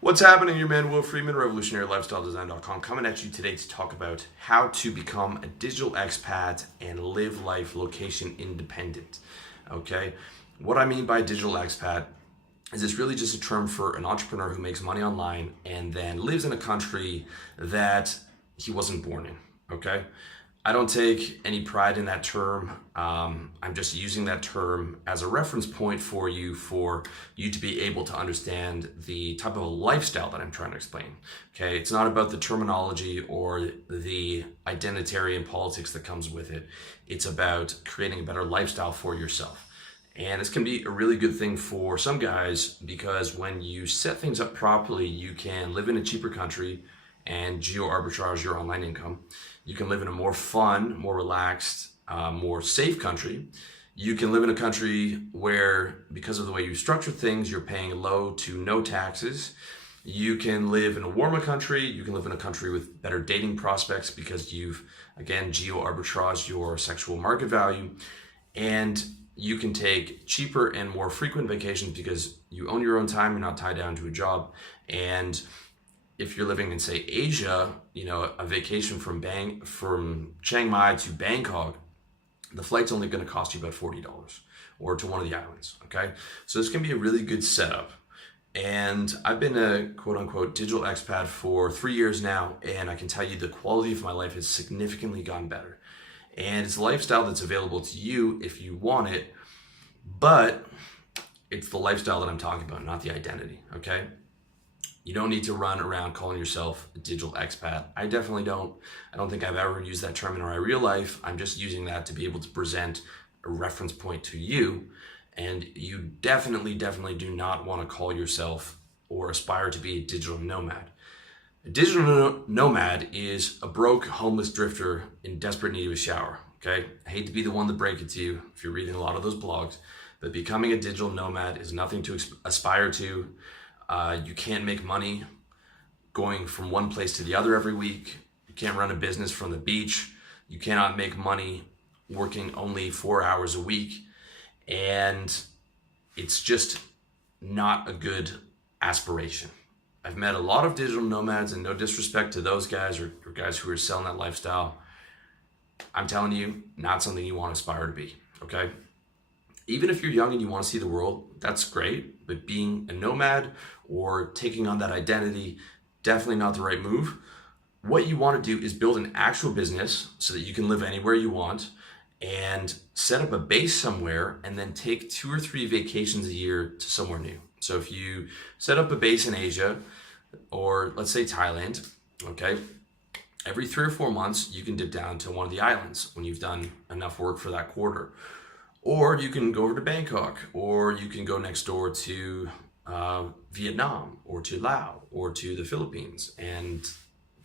What's happening? Your man Will Freeman, RevolutionaryLifestyleDesign.com, coming at you today to talk about how to become a digital expat and live life location independent. Okay, what I mean by digital expat is it's really just a term for an entrepreneur who makes money online and then lives in a country that he wasn't born in. Okay, I don't take any pride in that term. I'm just using that term as a reference point for you to be able to understand the type of lifestyle that I'm trying to explain. Okay, it's not about the terminology or the identitarian politics that comes with it. It's about creating a better lifestyle for yourself. And this can be a really good thing for some guys because when you set things up properly, you can live in a cheaper country and geo arbitrage your online income. You can live in a more fun, more relaxed, more safe country. You can live in a country where, because of the way you structure things, you're paying low to no taxes. You can live in a warmer country. You can live in a country with better dating prospects because you've, again, geo arbitraged your sexual market value. And you can take cheaper and more frequent vacations because you own your own time. You're not tied down to a job. And if you're living in, say, Asia, a vacation from Chiang Mai to Bangkok, the flight's only going to cost you about $40 or to one of the islands, okay? So this can be a really good setup. And I've been a quote-unquote digital expat for 3 years now, and I can tell you the quality of my life has significantly gotten better. And it's a lifestyle that's available to you if you want it, but it's the lifestyle that I'm talking about, not the identity, okay? You don't need to run around calling yourself a digital expat. I definitely don't. I don't think I've ever used that term in my real life. I'm just using that to be able to present a reference point to you. And you definitely do not want to call yourself or aspire to be a digital nomad. A digital nomad is a broke, homeless drifter in desperate need of a shower, okay? I hate to be the one to break it to you if you're reading a lot of those blogs, but becoming a digital nomad is nothing to aspire to. You can't make money going from one place to the other every week. You can't run a business from the beach. You cannot make money working only 4 hours a week. And it's just not a good aspiration. I've met a lot of digital nomads, and no disrespect to those guys or guys who are selling that lifestyle. I'm telling you, not something you want to aspire to be, okay? Even if you're young and you want to see the world, that's great. But being a nomad or taking on that identity, definitely not the right move. What you want to do is build an actual business so that you can live anywhere you want and set up a base somewhere and then take 2 or 3 vacations a year to somewhere new. So if you set up a base in Asia or let's say Thailand, okay, every 3 or 4 months, you can dip down to one of the islands when you've done enough work for that quarter. Or you can go over to Bangkok, or you can go next door to Vietnam or to Laos or to the Philippines and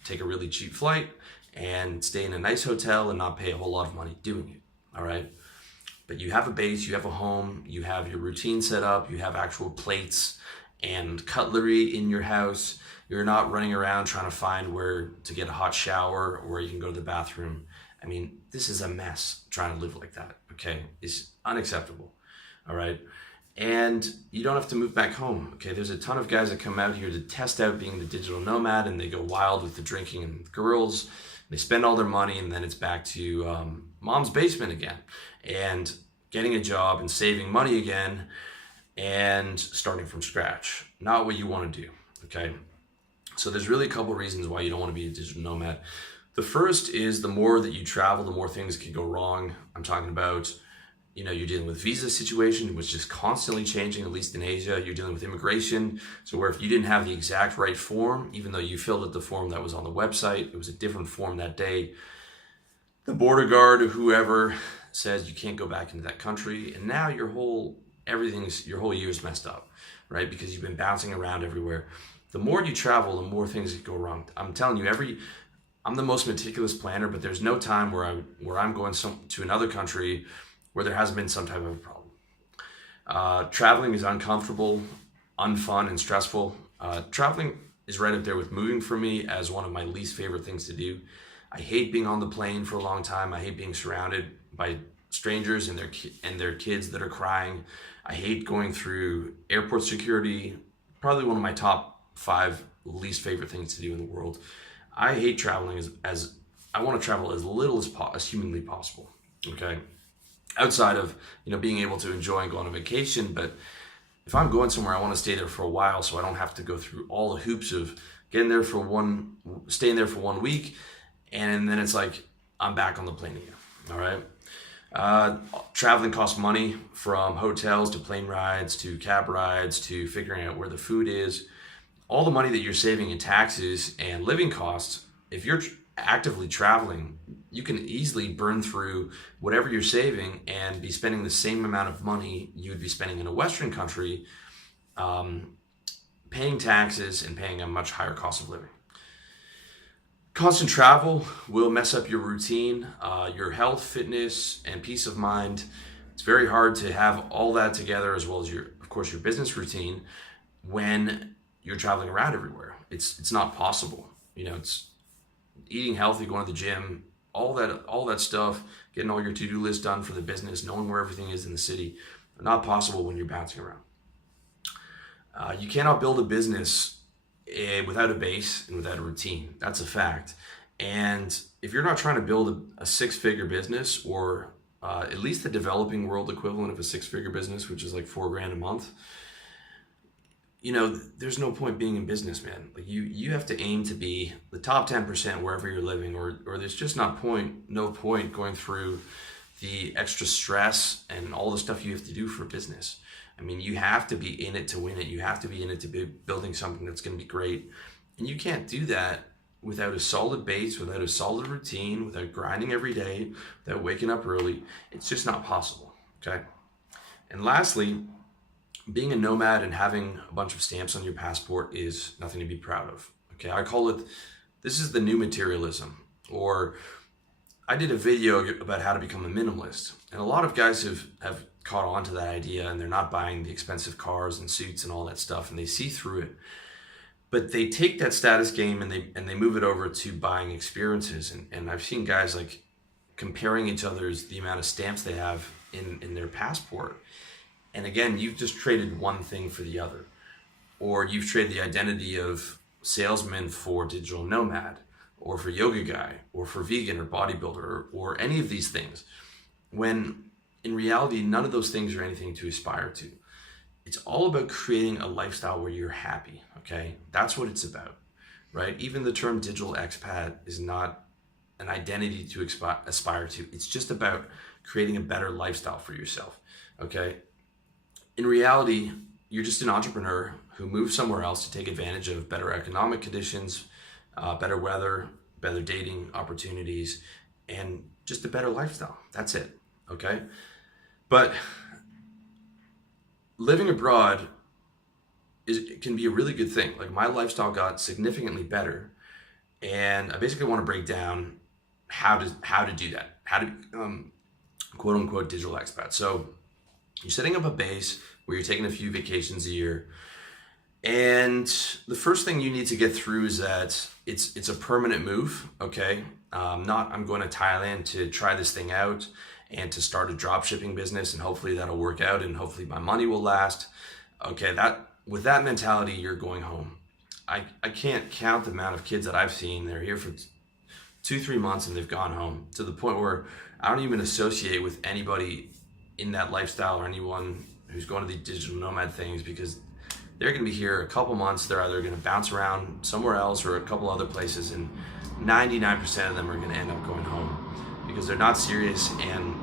take a really cheap flight and stay in a nice hotel and not pay a whole lot of money doing it, all right? But you have a base, you have a home, you have your routine set up, you have actual plates and cutlery in your house. You're not running around trying to find where to get a hot shower or where you can go to the bathroom. I mean, this is a mess trying to live like that, okay? It's unacceptable, all right? And you don't have to move back home, okay? There's a ton of guys that come out here to test out being the digital nomad, and they go wild with the drinking and girls. They spend all their money, and then it's back to mom's basement again and getting a job and saving money again and starting from scratch. Not what you want to do, okay? So there's really a couple reasons why you don't want to be a digital nomad. The first is the more that you travel, the more things can go wrong. I'm talking about, you're dealing with visa situation, which is constantly changing, at least in Asia. You're dealing with immigration. So where if you didn't have the exact right form, even though you filled out the form that was on the website, it was a different form that day, the border guard or whoever says you can't go back into that country. And now your whole year's messed up, right? Because you've been bouncing around everywhere. The more you travel, the more things that go wrong. I'm telling you, I'm the most meticulous planner, but there's no time where I'm going to another country where there hasn't been some type of a problem. Traveling is uncomfortable, unfun, and stressful. Traveling is right up there with moving for me as one of my least favorite things to do. I hate being on the plane for a long time. I hate being surrounded by strangers and their kids that are crying. I hate going through airport security. Probably one of my top 5 least favorite things to do in the world. I hate traveling as I want to travel as little as humanly possible. Okay, outside of being able to enjoy and go on a vacation, but if I'm going somewhere, I want to stay there for a while, so I don't have to go through all the hoops of staying there for 1 week, and then it's like I'm back on the plane again. All right. Traveling costs money, from hotels to plane rides to cab rides to figuring out where the food is. All the money that you're saving in taxes and living costs, if you're actively traveling, you can easily burn through whatever you're saving and be spending the same amount of money you would be spending in a Western country, paying taxes and paying a much higher cost of living. Constant travel will mess up your routine, your health, fitness, and peace of mind. It's very hard to have all that together, as well as of course, your business routine when you're traveling around everywhere. It's not possible. It's eating healthy, going to the gym, all that stuff, getting all your to-do list done for the business, knowing where everything is in the city, not possible when you're bouncing around. You cannot build a business without a base and without a routine. That's a fact. And if you're not trying to build a 6-figure business, or at least the developing world equivalent of a 6-figure business, which is like $4,000 a month, there's no point being in business, man. Like you have to aim to be the top 10% wherever you're living, or there's just no point going through the extra stress and all the stuff you have to do for business. I mean, you have to be in it to win it. You have to be in it to be building something that's going to be great. And you can't do that without a solid base, without a solid routine, without grinding every day, without waking up early. It's just not possible, okay? And lastly, being a nomad and having a bunch of stamps on your passport is nothing to be proud of, okay? I call it, this is the new materialism. Or I did a video about how to become a minimalist. And a lot of guys have caught on to that idea, and they're not buying the expensive cars and suits and all that stuff, and they see through it. But they take that status game and they move it over to buying experiences. And I've seen guys like comparing each other's, the amount of stamps they have in their passport. And again, you've just traded one thing for the other. Or you've traded the identity of salesman for digital nomad, or for yoga guy, or for vegan or bodybuilder, or any of these things. When in reality, none of those things are anything to aspire to. It's all about creating a lifestyle where you're happy, okay? That's what it's about, right? Even the term digital expat is not an identity to aspire to. It's just about creating a better lifestyle for yourself, okay? In reality, you're just an entrepreneur who moved somewhere else to take advantage of better economic conditions, better weather, better dating opportunities, and just a better lifestyle. That's it, okay? But living abroad can be a really good thing. Like, my lifestyle got significantly better, and I basically want to break down how to do that, how to quote unquote digital expat. So you're setting up a base where you're taking a few vacations a year, and the first thing you need to get through is that it's a permanent move, okay? Not I'm going to Thailand to try this thing out and to start a drop shipping business, and hopefully that'll work out and hopefully my money will last. Okay, with that mentality, you're going home. I can't count the amount of kids that I've seen. They're here for 2-3 months and they've gone home, to the point where I don't even associate with anybody in that lifestyle or anyone who's going to the digital nomad things, because they're going to be here a couple months. They're either going to bounce around somewhere else or a couple other places, and 99% of them are going to end up going home because they're not serious. And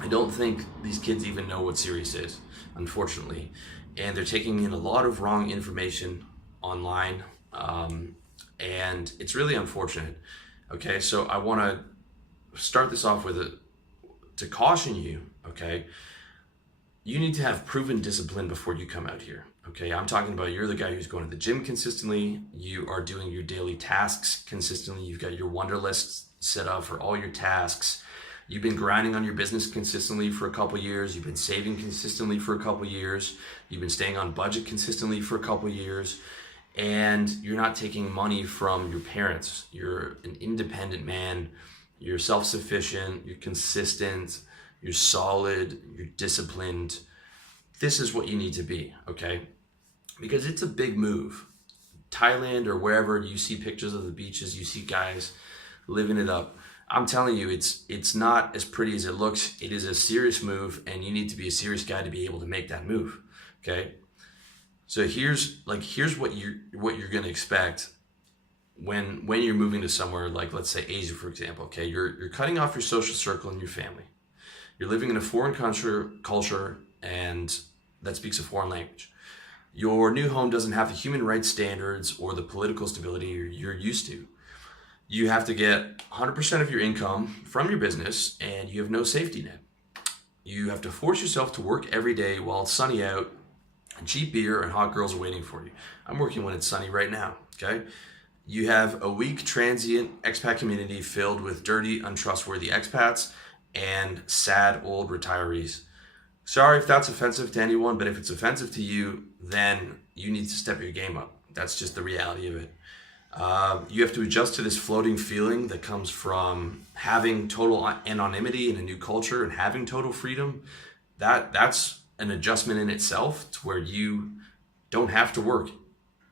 I don't think these kids even know what serious is, unfortunately. And they're taking in a lot of wrong information online, and it's really unfortunate. Okay, so I want to start this off to caution you, okay? You need to have proven discipline before you come out here, okay? I'm talking about, you're the guy who's going to the gym consistently, you are doing your daily tasks consistently, you've got your Wunderlist set up for all your tasks, you've been grinding on your business consistently for a couple years, you've been saving consistently for a couple years, you've been staying on budget consistently for a couple years, and you're not taking money from your parents. You're an independent man, you're self-sufficient, you're consistent, you're solid, you're disciplined. This is what you need to be, okay? Because it's a big move. Thailand or wherever, you see pictures of the beaches, you see guys living it up. I'm telling you, it's not as pretty as it looks. It is a serious move, and you need to be a serious guy to be able to make that move. Okay. So here's what you're gonna expect when you're moving to somewhere like, let's say, Asia, for example. Okay, you're cutting off your social circle and your family. You're living in a foreign culture and that speaks a foreign language. Your new home doesn't have the human rights standards or the political stability you're used to. You have to get 100% of your income from your business, and you have no safety net. You have to force yourself to work every day while it's sunny out, and cheap beer and hot girls are waiting for you. I'm working when it's sunny right now, okay? You have a weak, transient expat community filled with dirty, untrustworthy expats and sad old retirees. Sorry if that's offensive to anyone, but if it's offensive to you, then you need to step your game up. That's just the reality of it. You have to adjust to this floating feeling that comes from having total anonymity in a new culture and having total freedom. That's an adjustment in itself, to where you don't have to work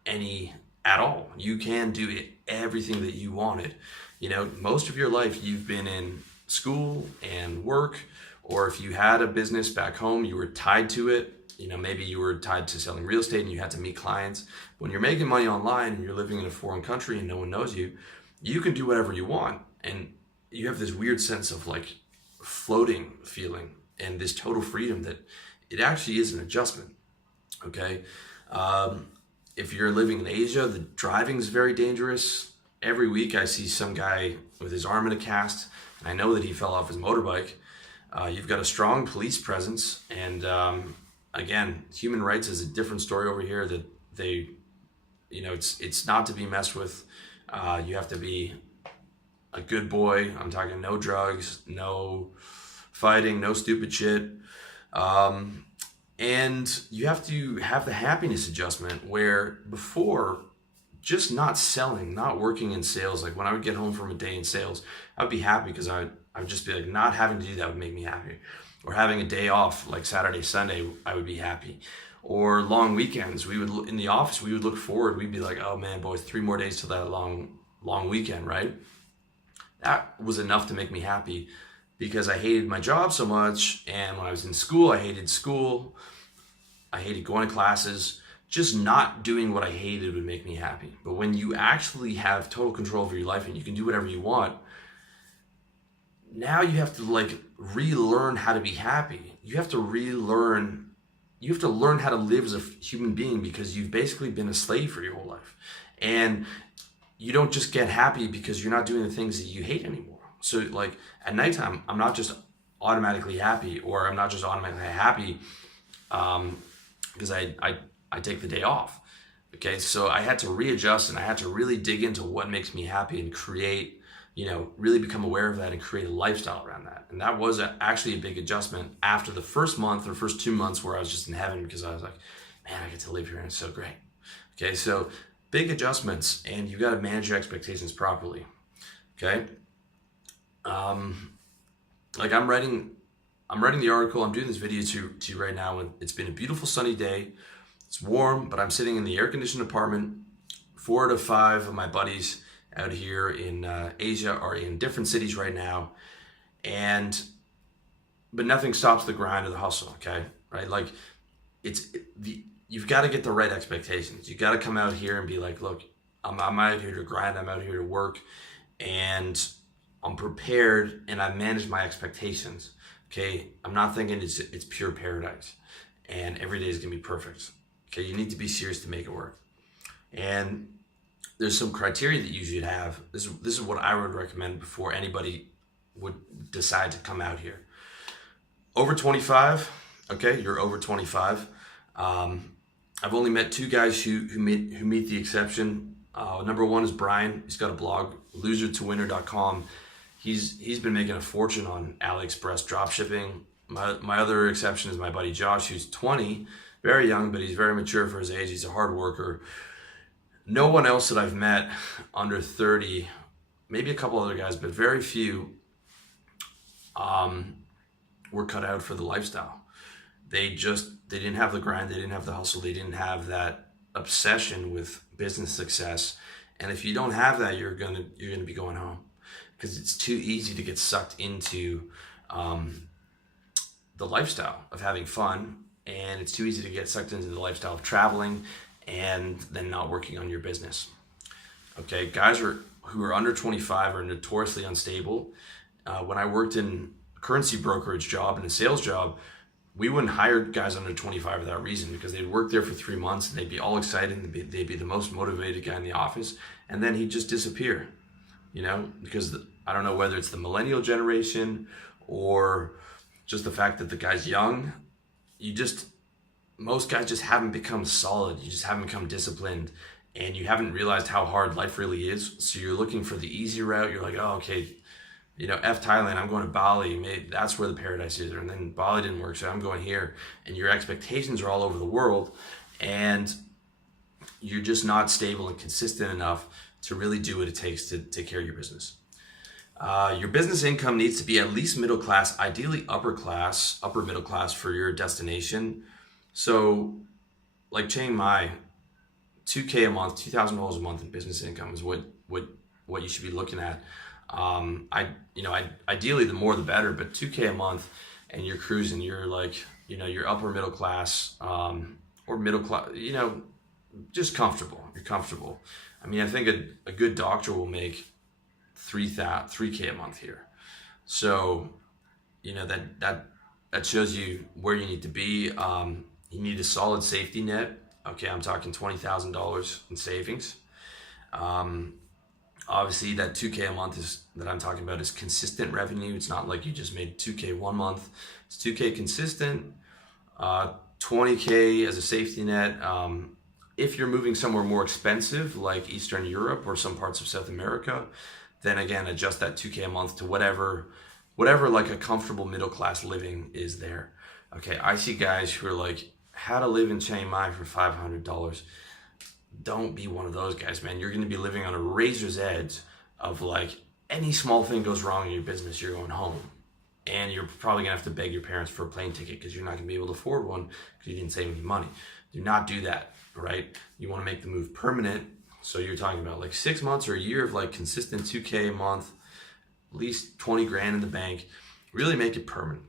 any at all. You can do everything that you wanted. You know, most of your life you've been in school and work, or if you had a business back home, you were tied to it. You know, maybe you were tied to selling real estate and you had to meet clients. When you're making money online and you're living in a foreign country and no one knows you, you can do whatever you want. And you have this weird sense of like floating feeling and this total freedom that it actually is an adjustment. Okay. If you're living in Asia, the driving is very dangerous. Every week I see some guy with his arm in a cast, and I know that he fell off his motorbike. You've got a strong police presence, and again, human rights is a different story over here. That they, you know, it's not to be messed with. You have to be a good boy. I'm talking no drugs, no fighting, no stupid shit. And you have to have the happiness adjustment, where before, just not selling, not working in sales, like when I would get home from a day in sales, I would be happy because I would just be like, not having to do that would make me happy. Or having a day off, like Saturday, Sunday, I would be happy. Or long weekends, we would, in the office, we would look forward. We'd be like, oh man, boys, 3 more days till that long weekend, right? That was enough to make me happy, because I hated my job so much. And when I was in school, I hated school. I hated going to classes. Just not doing what I hated would make me happy. But when you actually have total control over your life and you can do whatever you want, now you have to like relearn how to be happy. You have to learn how to live as a human being, because you've basically been a slave for your whole life. And you don't just get happy because you're not doing the things that you hate anymore. So like at nighttime, I'm not just automatically happy, or I'm not just automatically happy because I take the day off. Okay, so I had to readjust, and I had to really dig into what makes me happy and create, you know, really become aware of that and create a lifestyle around that. And that was actually a big adjustment after the first month or first 2 months where I was just in heaven, because I was like, man, I get to live here and it's so great. Okay, so big adjustments, and you got to manage your expectations properly. Okay. Like I'm writing the article, I'm doing this video to you right now, and it's been a beautiful sunny day. It's warm, but I'm sitting in the air-conditioned apartment. 4 to 5 of my buddies out here in Asia are in different cities right now, but nothing stops the grind or the hustle. Okay, right? Like you've got to get the right expectations. You got to come out here and be like, look, I'm out here to grind. I'm out here to work, and I'm prepared, and I manage my expectations. Okay, I'm not thinking it's pure paradise, and every day is gonna be perfect. Okay, you need to be serious to make it work. And there's some criteria that you should have. This is what I would recommend before anybody would decide to come out here. Over 25, okay, you're over 25. I've only met 2 guys who meet the exception. Number 1 is Brian. He's got a blog, losertowinner.com. He's been making a fortune on AliExpress drop shipping. My other exception is my buddy Josh, who's 20, very young, but he's very mature for his age. He's a hard worker. No one else that I've met under 30, maybe a couple other guys, but very few were cut out for the lifestyle. They didn't have the grind, they didn't have the hustle, they didn't have that obsession with business success. And if you don't have that, you're gonna be going home, because it's too easy to get sucked into the lifestyle of having fun, and it's too easy to get sucked into the lifestyle of traveling and then not working on your business. Okay, guys who are under 25 are notoriously unstable. When I worked in a currency brokerage job and a sales job, we wouldn't hire guys under 25 for that reason, because they'd work there for 3 months and they'd be all excited and they'd be the most motivated guy in the office, and then he'd just disappear, because I don't know whether it's the millennial generation or just the fact that the guy's young. Most guys just haven't become solid. You just haven't become disciplined, and you haven't realized how hard life really is. So you're looking for the easy route. You're like, oh, okay, F Thailand, I'm going to Bali. Maybe that's where the paradise is. And then Bali didn't work, so I'm going here. And your expectations are all over the world, and you're just not stable and consistent enough to really do what it takes to take care of your business. Your business income needs to be at least middle class, ideally upper middle class for your destination. So like Chiang Mai, $2K a month, $2,000 a month in business income is what you should be looking at. Ideally the more the better, but $2K a month and you're cruising, you're like, you're upper middle class, or middle class, just comfortable. You're comfortable. I mean, I think a good doctor will make $3K a month here. So, that shows you where you need to be. You need a solid safety net. Okay, I'm talking $20,000 in savings. Obviously, that $2K a month that I'm talking about is consistent revenue. It's not like you just made $2K one month. It's $2K consistent, $20K as a safety net. If you're moving somewhere more expensive, like Eastern Europe or some parts of South America, then again, adjust that $2K a month to whatever like a comfortable middle class living is there. Okay, I see guys who are like, how to live in Chiang Mai for $500. Don't be one of those guys, man. You're going to be living on a razor's edge of like, any small thing goes wrong in your business, you're going home. And you're probably going to have to beg your parents for a plane ticket because you're not going to be able to afford one because you didn't save any money. Do not do that, right? You want to make the move permanent. So you're talking about like 6 months or a year of like consistent $2K a month, at least 20 grand in the bank. Really make it permanent.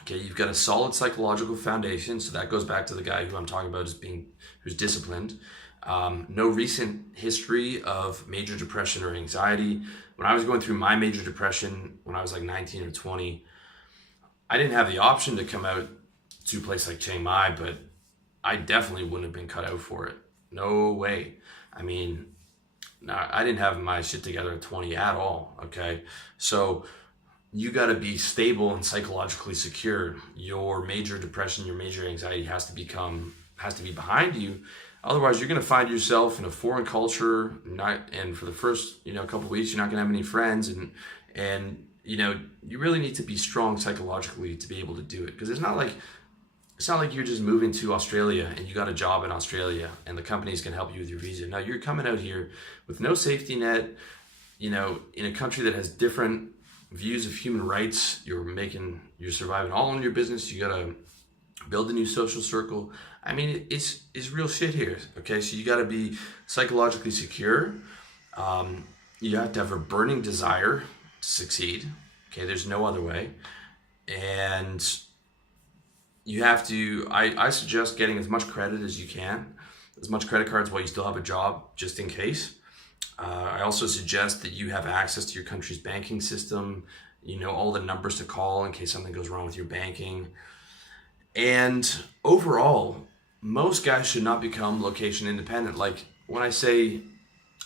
Okay, you've got a solid psychological foundation. So that goes back to the guy who I'm talking about who's disciplined. No recent history of major depression or anxiety. When I was going through my major depression when I was like 19 or 20, I didn't have the option to come out to a place like Chiang Mai, but I definitely wouldn't have been cut out for it. No way. I mean, I didn't have my shit together at 20 at all, okay? So you got to be stable and psychologically secure. Your major depression, your major anxiety has to be behind you. Otherwise, you're going to find yourself in a foreign culture, and for the first, couple of weeks, you're not going to have any friends, and you really need to be strong psychologically to be able to do it, because it's not like you're just moving to Australia and you got a job in Australia and the company's going to help you with your visa. No, you're coming out here with no safety net, in a country that has different views of human rights. You're surviving all in your business. You got to build a new social circle. I mean, it's real shit here. Okay, so you got to be psychologically secure. You have to have a burning desire to succeed. Okay, there's no other way. And you have to, I suggest getting as much credit as you can, as much credit cards while you still have a job, just in case. I also suggest that you have access to your country's banking system, all the numbers to call in case something goes wrong with your banking. And overall, most guys should not become location independent. Like when I say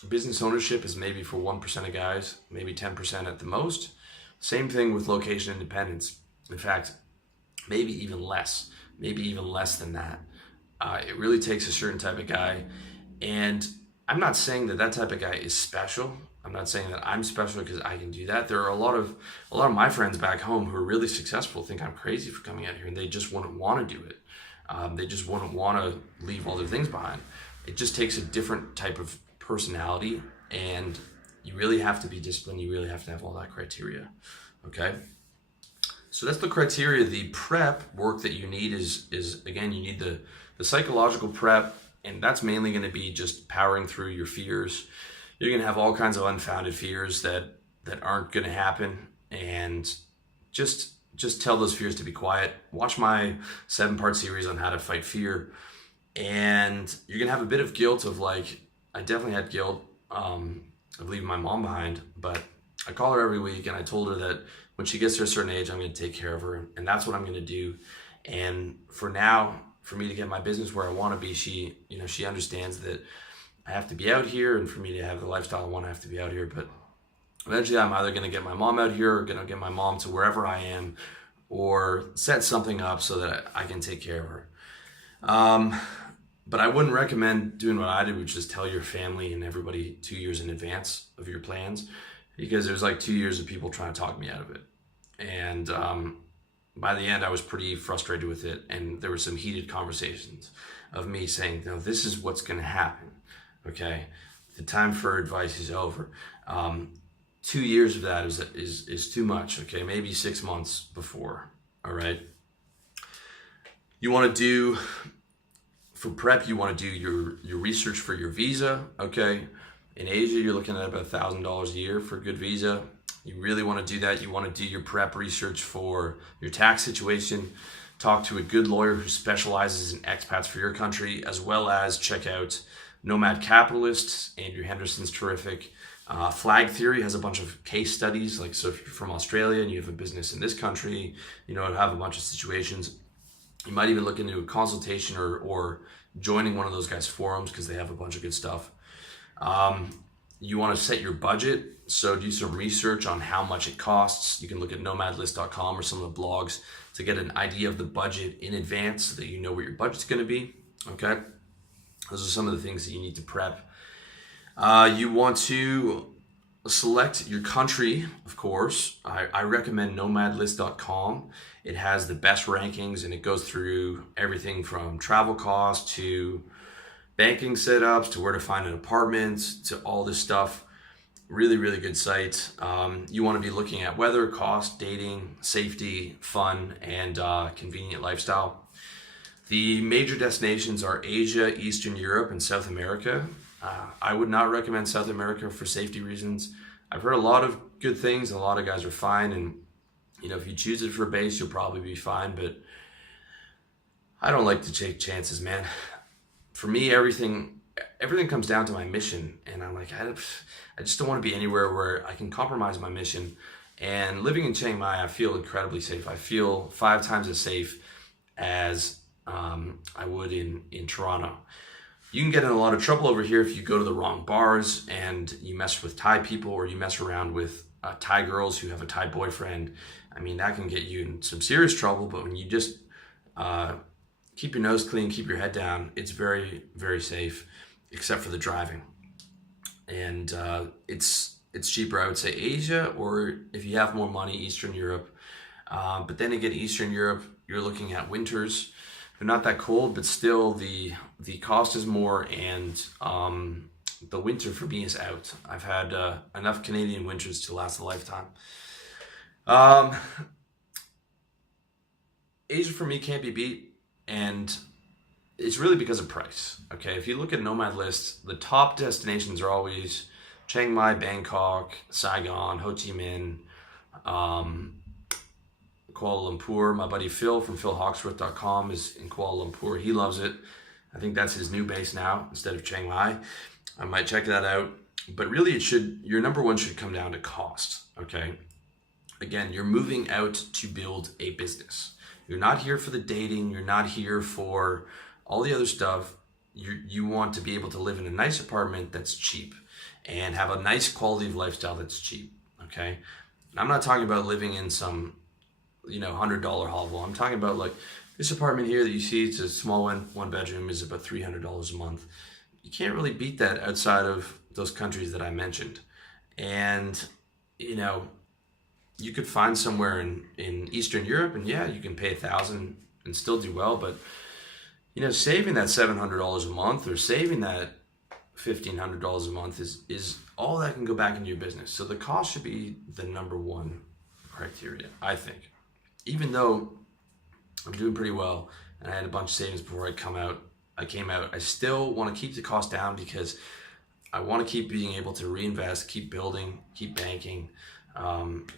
business ownership is maybe for 1% of guys, maybe 10% at the most. Same thing with location independence. In fact, maybe even less than that. It really takes a certain type of guy. And I'm not saying that type of guy is special. I'm not saying that I'm special because I can do that. There are a lot of my friends back home who are really successful think I'm crazy for coming out here, and they just wouldn't want to do it. They just wouldn't want to leave all their things behind. It just takes a different type of personality, and you really have to be disciplined. You really have to have all that criteria. Okay. So that's the criteria. The prep work that you need is again, you need the psychological prep And that's mainly going to be just powering through your fears. You're going to have all kinds of unfounded fears that aren't going to happen, and just tell those fears to be quiet. Watch my 7-part series on how to fight fear, and you're going to have a bit of guilt of like, I definitely had guilt of leaving my mom behind, but I call her every week and I told her that when she gets to a certain age, I'm going to take care of her, and that's what I'm going to do. And for now, for me to get my business where I want to be, she understands that I have to be out here, and for me to have the lifestyle I want, I have to be out here. But eventually I'm either going to get my mom out here, or going to get my mom to wherever I am, or set something up so that I can take care of her. But I wouldn't recommend doing what I did, which is tell your family and everybody 2 years in advance of your plans, because there's like 2 years of people trying to talk me out of it. And by the end, I was pretty frustrated with it. And there were some heated conversations of me saying, no, this is what's going to happen. Okay. The time for advice is over. 2 years of that is too much. Okay. Maybe 6 months before. All right. You want to do, for prep, you want to do your research for your visa. Okay. In Asia, you're looking at about $1,000 a year for a good visa. You really want to do that. You want to do your prep research for your tax situation. Talk to a good lawyer who specializes in expats for your country, as well as check out Nomad Capitalists. Andrew Henderson's terrific. Flag Theory has a bunch of case studies. Like, so if you're from Australia and you have a business in this country, have a bunch of situations. You might even look into a consultation or joining one of those guys' forums, because they have a bunch of good stuff. You want to set your budget, so do some research on how much it costs. You can look at nomadlist.com or some of the blogs to get an idea of the budget in advance, so that you know what your budget's going to be. Okay, those are some of the things that you need to prep. You want to select your country, of course. I recommend nomadlist.com. It has the best rankings, and it goes through everything from travel costs to banking setups to where to find an apartment to all this stuff. Really, really good site. You want to be looking at weather, cost, dating, safety, fun, and convenient lifestyle. The major destinations are Asia, Eastern Europe, and South America. I would not recommend South America for safety reasons. I've heard a lot of good things. A lot of guys are fine, and if you choose it for base, you'll probably be fine. But I don't like to take chances, man. For me, everything comes down to my mission, and I'm like, I just don't want to be anywhere where I can compromise my mission. And living in Chiang Mai, I feel incredibly safe. I feel 5 times as safe as I would in Toronto. You can get in a lot of trouble over here if you go to the wrong bars and you mess with Thai people, or you mess around with Thai girls who have a Thai boyfriend. I mean, that can get you in some serious trouble. But when you just keep your nose clean, keep your head down, it's very, very safe, except for the driving. And it's cheaper, I would say, Asia, or if you have more money, Eastern Europe. But then again, Eastern Europe, you're looking at winters. They're not that cold, but still the cost is more, and the winter for me is out. I've had enough Canadian winters to last a lifetime. Asia for me can't be beat, and it's really because of price. Okay, if you look at Nomad lists, the top destinations are always Chiang Mai, Bangkok, Saigon, Ho Chi Minh, Kuala Lumpur. My buddy Phil from philhawksworth.com is in Kuala Lumpur. He loves it. I think that's his new base now instead of Chiang Mai. I might check that out. But really, your number one should come down to cost. Okay. Again, you're moving out to build a business. You're not here for the dating. You're not here for all the other stuff. You want to be able to live in a nice apartment that's cheap and have a nice quality of lifestyle that's cheap. Okay. I'm not talking about living in some $100 hovel. I'm talking about like this apartment here that you see. It's a small one bedroom, is about $300 a month. You can't really beat that outside of those countries that I mentioned. And you could find somewhere in Eastern Europe, and yeah, you can pay $1,000 and still do well. But saving that $700 a month, or saving that $1,500 a month is all that can go back into your business. So the cost should be the number one criteria, I think. Even though I'm doing pretty well and I had a bunch of savings before I come out, I came out. I still want to keep the cost down because I want to keep being able to reinvest, keep building, keep banking.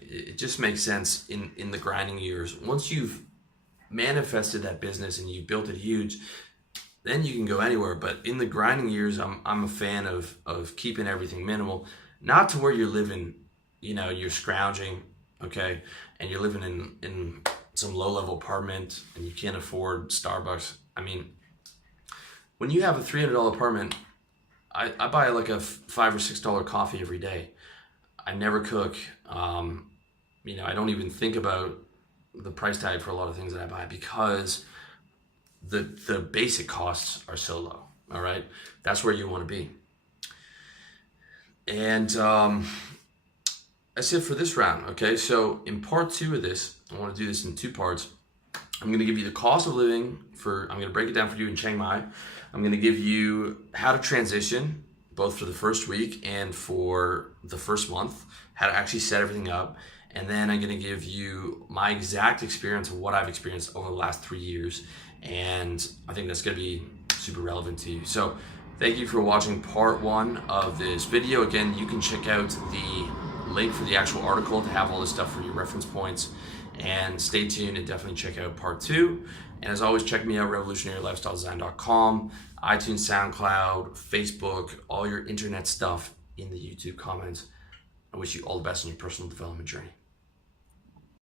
It just makes sense in the grinding years. Once you've manifested that business and you built it huge, then you can go anywhere. But in the grinding years, I'm a fan of keeping everything minimal, not to where you're living, you're scrounging, okay, and you're living in some low-level apartment and you can't afford Starbucks. I mean, when you have a $300 apartment, I buy like a $5 or $6 coffee every day. I never cook. I don't even think about the price tag for a lot of things that I buy because the basic costs are so low. All right, that's where you want to be. And that's it for this round. Okay, so in part 2 of this, I want to do this in 2 parts. I'm going to give you the cost of living I'm going to break it down for you in Chiang Mai. I'm going to give you how to transition, both for the first week and for the first month, how to actually set everything up. And then I'm going to give you my exact experience of what I've experienced over the last 3 years. And I think that's going to be super relevant to you. So thank you for watching part 1 of this video. Again, you can check out the link for the actual article to have all this stuff for your reference points. And stay tuned and definitely check out part 2. And as always, check me out, revolutionarylifestyledesign.com, iTunes, SoundCloud, Facebook, all your internet stuff in the YouTube comments. I wish you all the best on your personal development journey.